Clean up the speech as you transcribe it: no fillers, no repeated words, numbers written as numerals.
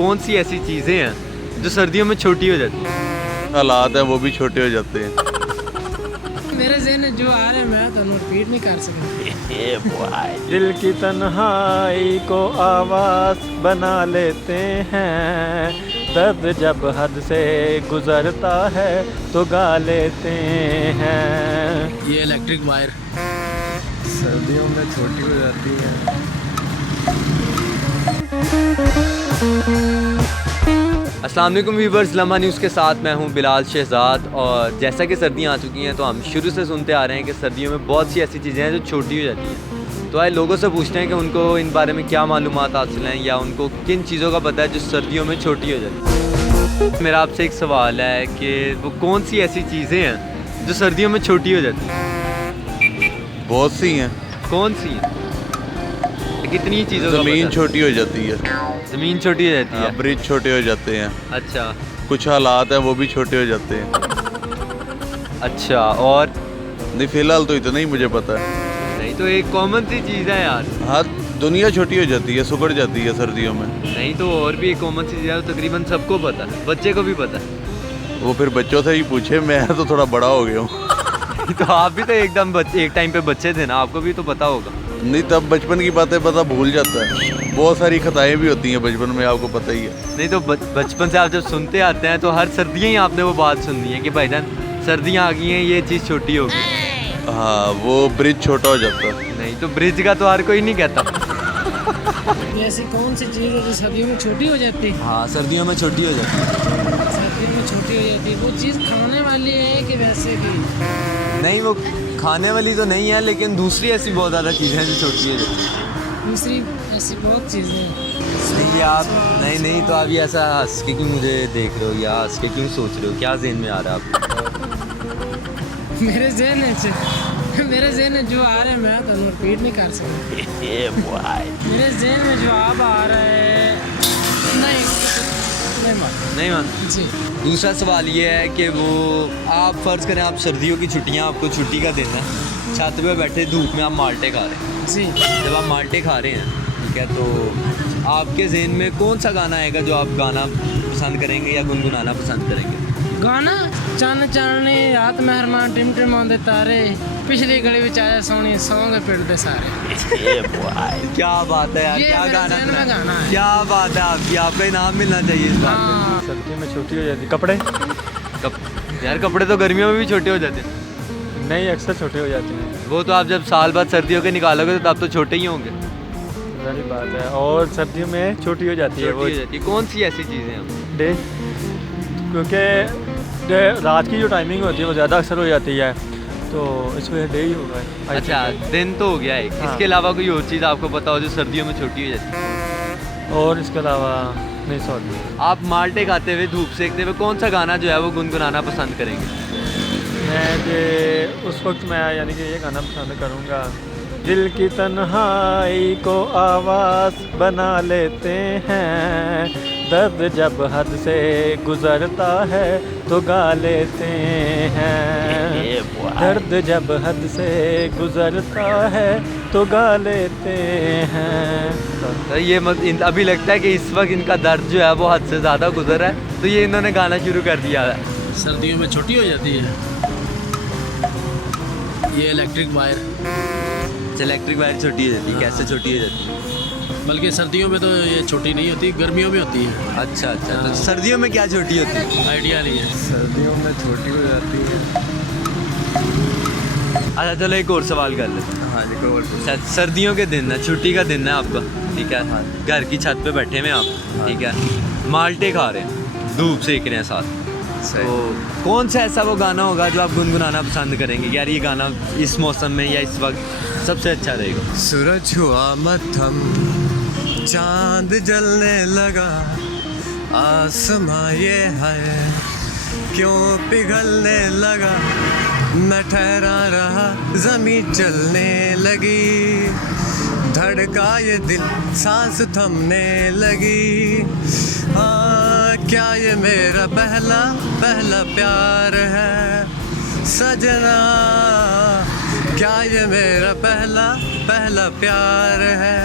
कौन सी ऐसी चीज़ें हैं जो सर्दियों में छोटी हो जाती हैं? हालात हैं वो भी छोटे हो जाते हैं। मेरे ज़हन में जो आ रहे हैं मैं तो रिपीट नहीं कर सकता। दिल की तन्हाई को आवाज़ बना लेते हैं, दर्द जब हद से गुजरता है तो गा लेते हैं। ये इलेक्ट्रिक वायर सर्दियों में छोटी हो जाती है। अस्सलाम वालेकुम व्यूवर्स, लम्हा न्यूज़ के साथ मैं हूं बिलाल शहजाद। और जैसा कि सर्दियां आ चुकी हैं तो हम शुरू से सुनते आ रहे हैं कि सर्दियों में बहुत सी ऐसी चीज़ें हैं जो छोटी हो जाती हैं। तो आए लोगों से पूछते हैं कि उनको इन बारे में क्या मालूमात हासिल हैं या उनको किन चीज़ों का पता है जो सर्दियों में छोटी हो जाती है। मेरा आपसे एक सवाल है कि वो कौन सी ऐसी चीज़ें हैं जो सर्दियों में छोटी हो जाती हैं? बहुत सी हैं। कौन सी हैं? कितनी चीज़ों का ज़मीन पता छोटी हो जाती है, है? ज़मीन छोटी हो जाती है। ब्रिज छोटे हो जाते हैं, अच्छा कुछ हालात हैं वो भी छोटे हो जाते हैं। अच्छा, और नहीं फिलहाल तो इतना ही मुझे पता है। नहीं तो एक कॉमन सी चीज़ है यार। हाँ, दुनिया छोटी हो जाती है, सुकड़ जाती है सर्दियों में। नहीं तो और भी एक कॉमन सी चीज़ है, तकरीबन सबको पता है, बच्चे को भी पता है। वो फिर बच्चों से ही पूछे, मैं तो थोड़ा बड़ा हो गया हूँ। तो आप भी तो एकदम एक टाइम पे बच्चे थे ना, आपको भी तो पता होगा। नहीं तब बचपन की बातें पता भूल जाता है, बहुत सारी खताएं भी होती हैं बचपन में, आपको पता ही है। नहीं तो बचपन से आप जब सुनते आते हैं तो हर सर्दियाँ ही आपने वो बात सुननी है कि भाईजान सर्दियाँ आ गई हैं, ये चीज़ छोटी हो गई। हाँ, वो ब्रिज छोटा हो जाता है। नहीं तो ब्रिज का तो हर कोई नहीं कहता। ऐसी कौन सी चीज़ है जो सर्दियों में छोटी हो जाती है? हाँ, सर्दियों में छोटी हो जाती है। सर्दियों में छोटी हो जाती है, वो चीज़ खाने वाली है कि वैसे की? नहीं, वो खाने वाली तो नहीं है, लेकिन दूसरी ऐसी बहुत ज़्यादा चीज़ें हैं जो छोटी हो जाती है। दूसरी ऐसी बहुत चीज़ें हैं। नहीं आप नहीं तो आप ये ऐसा हंस के क्यों मुझे देख रहे हो या हंस के क्यों सोच रहे हो? क्या ज़हन में आ रहा है आपको? मेरे ज़हन में जो आ रहे हैं मैं तो रिपीट नहीं कर सकता। मेरे ज़हन में जो आप आ रहा है नहीं नहीं मान। जी। दूसरा सवाल ये है कि वो आप फ़र्ज़ करें आप सर्दियों की छुट्टियां, आपको छुट्टी का दिन है, छत पे बैठे धूप में आप माल्टे खा रहे हैं। जी। जब आप माल्टे खा रहे हैं, ठीक है, तो आपके ज़हन में कौन सा गाना आएगा जो आप गाना पसंद करेंगे या गुनगुनाना पसंद करेंगे? गाना चन्न चाननी रात मेहरमा टिम टिम आंदे तारे पिछली गली विच आया सोनी सौंगे पिंड दे सारे। क्या बात है यार, ये क्या मेरे गाना ज़हन में गाना है। क्या बात है आपकी, आपका इनाम मिलना चाहिए इस बात पे। हाँ। सर्दियों में छोटी हो जाती है। कपड़े यार कपड़े तो गर्मियों में भी छोटे हो जाते हैं। नहीं, अक्सर छोटे हो जाते हैं। वो तो आप जब साल बाद सर्दियों के निकालोगे तो तब तो छोटे ही होंगे। सारी बात है। और सर्दियों में छोटी हो जाती है वो छोटी हो जाती है। कौन सी ऐसी चीज़ें हैं? डे, क्योंकि रात की जो टाइमिंग होती है वो ज़्यादा अक्सर हो जाती है, तो इस वजह डे ही होगा। अच्छा, दिन तो हो गया एक। हाँ। इसके अलावा कोई और चीज़ आपको पता हो जो सर्दियों में छोटी हो जाती है? और इसके अलावा नहीं सॉरी। आप माल्टे खाते हुए, धूप सेकते हुए कौन सा गाना जो है वो गुनगुनाना पसंद करेंगे? मैं उस वक्त मैं यानी कि ये गाना पसंद करूँगा, दिल की तन्हाई को आवाज़ बना लेते हैं, दर्द जब हद से गुजरता है तो गा लेते हैं, दर्द जब हद से गुजरता है तो गा लेते हैं। तो ये अभी लगता है कि इस वक्त इनका दर्द जो है वो हद से ज़्यादा गुजर रहा है, तो ये इन्होंने गाना शुरू कर दिया है। सर्दियों में छोटी हो जाती है ये इलेक्ट्रिक वायर। इलेक्ट्रिक वायर छोटी हो जाती है? कैसे छोटी हो जाती है? बल्कि सर्दियों में तो ये छोटी नहीं होती, गर्मियों में होती है। अच्छा, तो सर्दियों में क्या छोटी होती है? आइडिया नहीं है। सर्दियों में छोटी हो जाती है। अच्छा चलो एक और सवाल कर लेते हैं। हाँ जी, और सर्दियों के दिन है, छुट्टी का दिन है आपका, ठीक है, घर की छत पे बैठे हुए आप, ठीक है, माल्टे खा रहे हैं, धूप सेक रहे हैं साथ, तो कौन सा ऐसा वो गाना होगा जो आप गुनगुनाना पसंद करेंगे? यार ये गाना इस मौसम में या इस वक्त सबसे अच्छा रहेगा। सूरज हुआ मध्यम, चांद जलने लगा, आसमां ये है क्यों पिघलने लगा, मैं ठहरा रहा ज़मीं चलने लगी, धड़का ये दिल सांस थमने लगी। हाँ, क्या ये मेरा पहला पहला प्यार है सजना, क्या ये मेरा पहला पहला प्यार है।